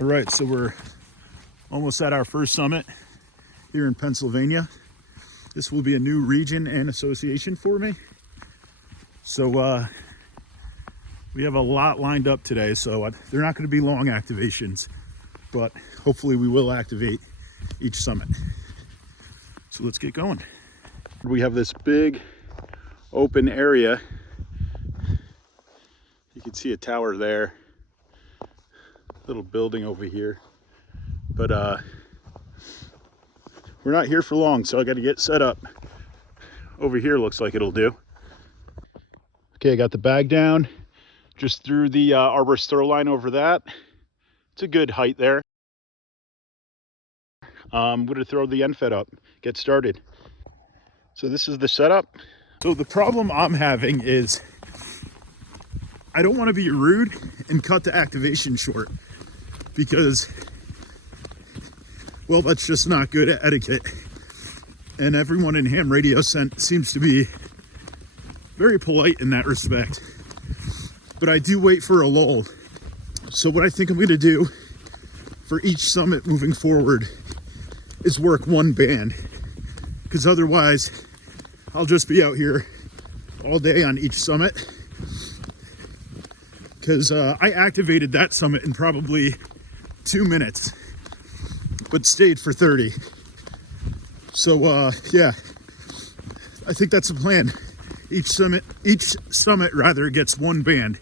All right, so we're almost at our first summit here in Pennsylvania. This will be a new region and association for me. So we have a lot lined up today, so they're not going to be long activations, but hopefully we will activate each summit. So let's get going. We have this big open area. You can see a tower there, little building over here, but we're not here for long, so I got to get set up. Over here looks like it'll do. Okay, I got the bag down, just threw the arborist throw line over that. It's a good height there. I'm going to throw the end fed up, get started. So this is the setup. So the problem I'm having is I don't want to be rude and cut the activation short because, well, that's just not good etiquette. And everyone in ham radio seems to be very polite in that respect. But I do wait for a lull. So what I think I'm going to do for each summit moving forward is work one band, because otherwise I'll just be out here all day on each summit. Because I activated that summit in probably 2 minutes, but stayed for 30. So yeah, I think that's the plan. Each summit rather gets one band.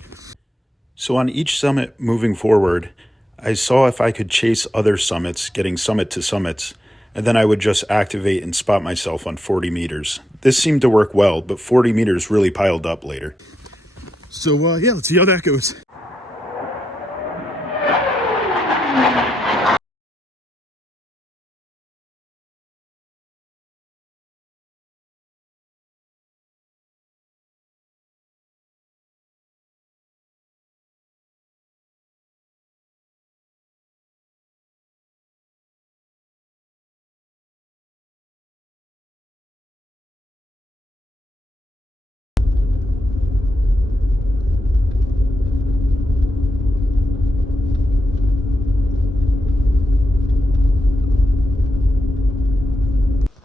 So on each summit moving forward, I saw if I could chase other summits, getting summit to summits, and then I would just activate and spot myself on 40 meters. This seemed to work well, but 40 meters really piled up later. So yeah, let's see how that goes.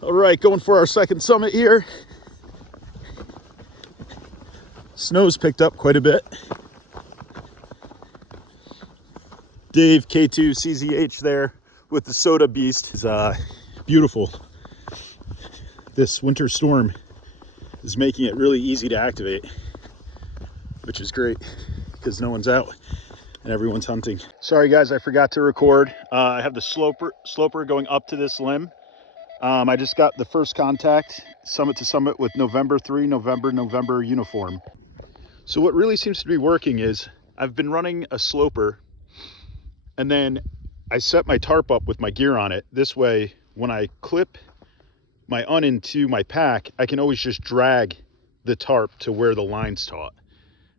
All right, going for our second summit here. Snow's picked up quite a bit. Dave K2 CZH there with the Soda Beast is beautiful. This winter storm is making it really easy to activate, which is great because no one's out and everyone's hunting. Sorry guys, I forgot to record. I have the sloper going up to this limb. I just got the first contact, summit to summit, with November 3, November uniform. So what really seems to be working is I've been running a sloper, and then I set my tarp up with my gear on it. This way, when I clip my un into my pack, I can always just drag the tarp to where the line's taut.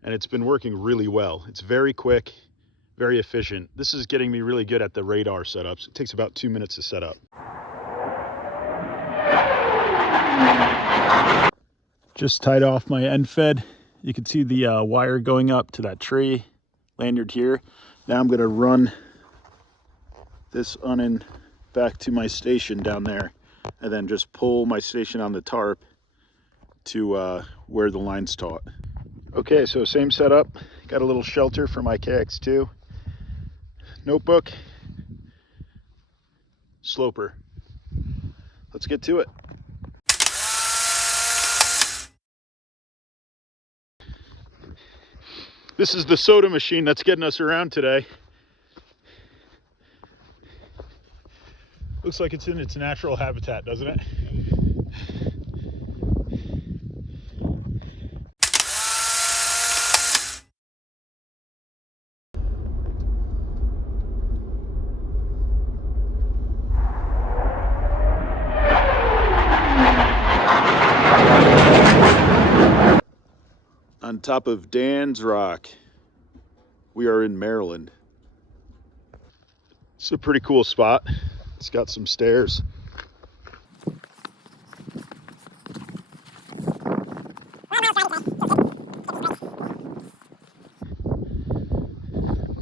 And it's been working really well. It's very quick, very efficient. This is getting me really good at the radar setups. It takes about 2 minutes to set up. Just tied off my end fed. You can see the wire going up to that tree lanyard here. Now I'm going to run this unend back to my station down there and then just pull my station on the tarp to where the line's taut. Okay, so same setup. Got a little shelter for my KX2. Notebook. Sloper. Let's get to it. This is the soda machine that's getting us around today. Looks like it's in its natural habitat, doesn't it? On top of Dan's Rock. We are in Maryland. It's a pretty cool spot. It's got some stairs.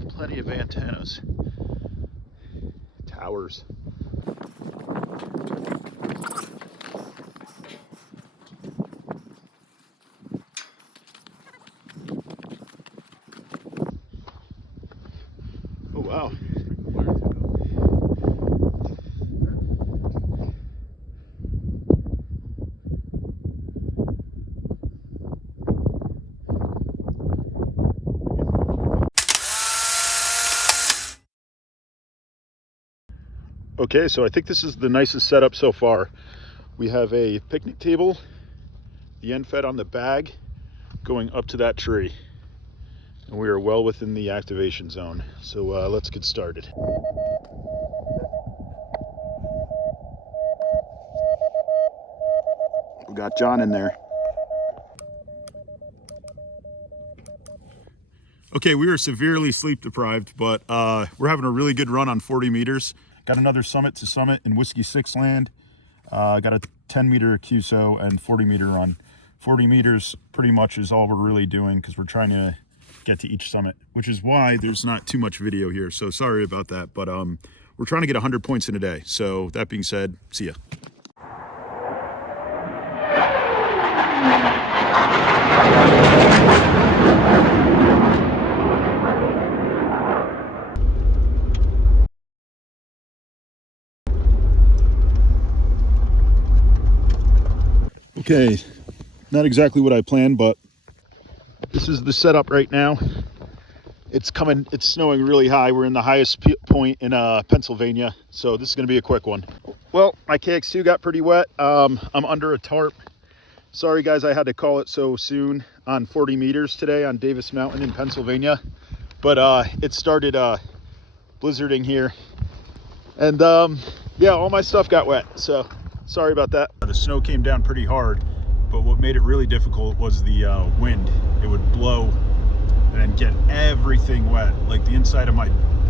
Plenty of antennas. hours. Oh, wow. Okay, so I think this is the nicest setup so far. We have a picnic table, the end fed on the bag, going up to that tree. And we are well within the activation zone. So let's get started. We got John in there. Okay, we are severely sleep deprived, but we're having a really good run on 40 meters. Got another summit to summit in Whiskey 6 land. Got a 10 meter QSO and 40 meter run. 40 meters pretty much is all we're really doing because we're trying to get to each summit, which is why there's not too much video here. So sorry about that, but we're trying to get 100 points in a day. So that being said, see ya. Okay, not exactly what I planned, but this is the setup right now. It's snowing really high. We're in the highest point in Pennsylvania, so this is gonna be a quick one. Well, my KX2 got pretty wet. I'm under a tarp. Sorry guys, I had to call it so soon on 40 meters today on Davis Mountain in Pennsylvania, but it started blizzarding here, and yeah, all my stuff got wet, so sorry about that. The snow came down pretty hard, but what made it really difficult was the wind. It would blow and then get everything wet. Like the inside of my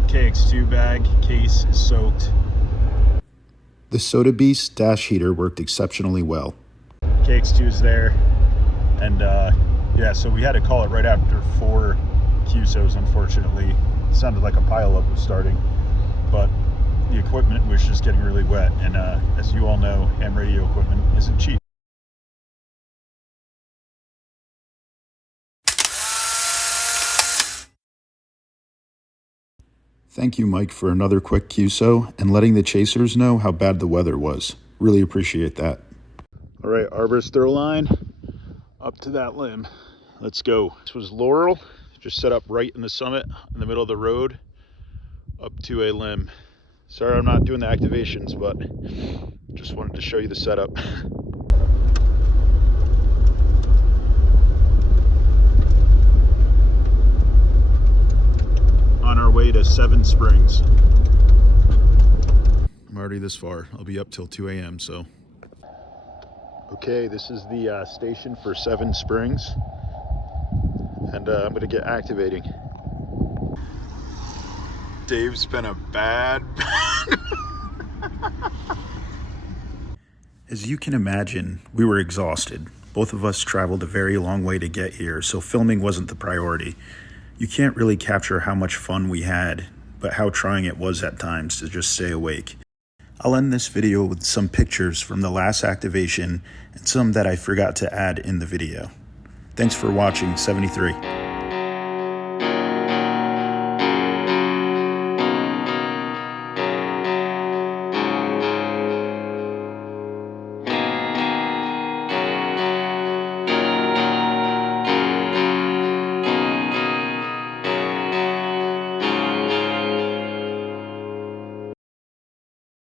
KX2 bag case is soaked. The Soda Beast dash heater worked exceptionally well. KX2 is there, and yeah, so we had to call it right after 4 QSOs, unfortunately. It sounded like a pileup was starting, but the equipment was just getting really wet, and as you all know, ham radio equipment isn't cheap. Thank you, Mike, for another quick QSO and letting the chasers know how bad the weather was. Really appreciate that. All right, arborist throw line up to that limb. Let's go. This was Laurel, just set up right in the summit in the middle of the road up to a limb. Sorry I'm not doing the activations, but just wanted to show you the setup. On our way to Seven Springs. I'm already this far. I'll be up till 2 a.m. so. Okay, this is the station for Seven Springs, and I'm gonna get activating. Dave's been a bad. As you can imagine, we were exhausted. Both of us traveled a very long way to get here, so filming wasn't the priority. You can't really capture how much fun we had, but how trying it was at times to just stay awake. I'll end this video with some pictures from the last activation and some that I forgot to add in the video. Thanks for watching 73.